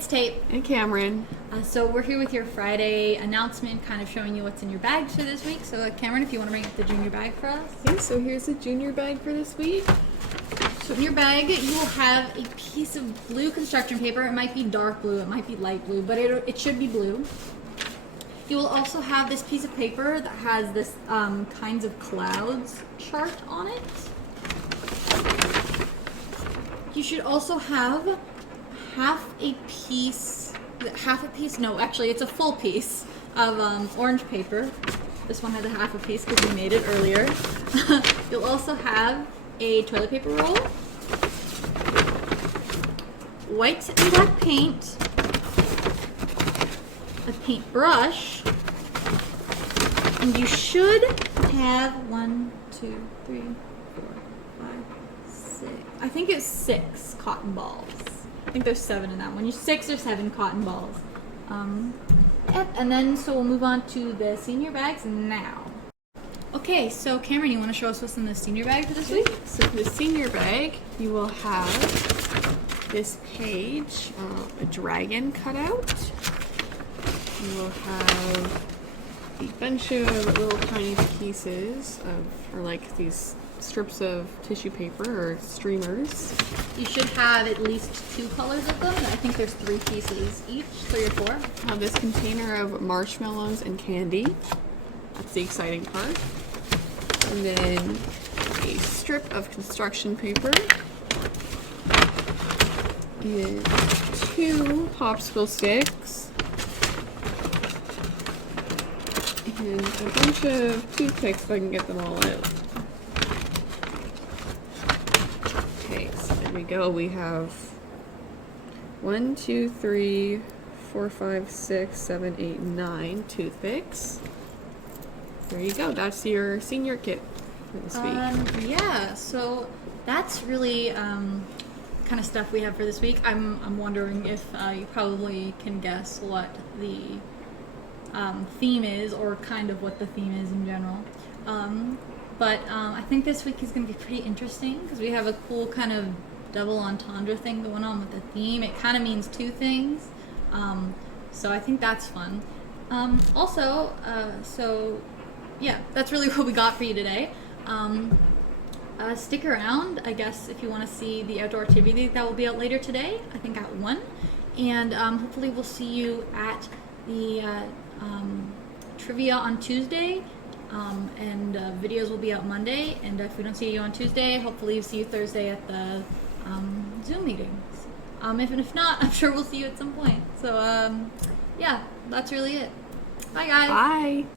it's Tate and Kameryn. So we're here with your Friday announcement, kind of showing you what's in your bags for this week. So Kameryn, if you want to bring up the junior bag for us. Okay, so here's the junior bag for this week. So in your bag, you will have a piece of blue construction paper. It might be dark blue, it might be light blue, but it should be blue. You will also have this piece of paper that has this kinds of clouds chart on it. You should also have no, actually it's a full piece of orange paper. This one has a half a piece because we made it earlier. You'll also have a toilet paper roll, white and black paint, a paintbrush, and you should have 1, 2, 3, 4, 5, 6. I think it's 6 cotton balls. I think there's 7 in that one. 6 or 7 cotton balls. Yep. And then so we'll move on to the senior bags now. Okay, so Kameryn, you want to show us what's in the senior bag for this week? So for the senior bag, you will have this page, a dragon cutout. You will have a bunch of little tiny pieces or like these strips of tissue paper or streamers. You should have at least 2 colors of them. I think there's 3 pieces each, 3 or 4. I have this container of marshmallows and candy. That's the exciting part. And then a strip of construction paper. And 2 popsicle sticks. And a bunch of toothpicks if I can get them all out. Okay, so there we go. We have 1, 2, 3, 4, 5, 6, 7, 8, 9 toothpicks. There you go. That's your senior kit for this week. Yeah, so that's really kind of stuff we have for this week. I'm wondering if you probably can guess what the theme is, or kind of what the theme is in general. But I think this week is going to be pretty interesting because we have a cool kind of double entendre thing going on with the theme. It kind of means 2 things. So I think that's fun. So yeah, that's really what we got for you today. Stick around, I guess, if you want to see the outdoor activity that will be out later today, I think at 1. And hopefully we'll see you at the trivia on Tuesday. And videos will be out Monday. And if we don't see you on Tuesday, hopefully we'll see you Thursday at the Zoom meetings. If not, I'm sure we'll see you at some point. So yeah, that's really it. Bye, guys. Bye.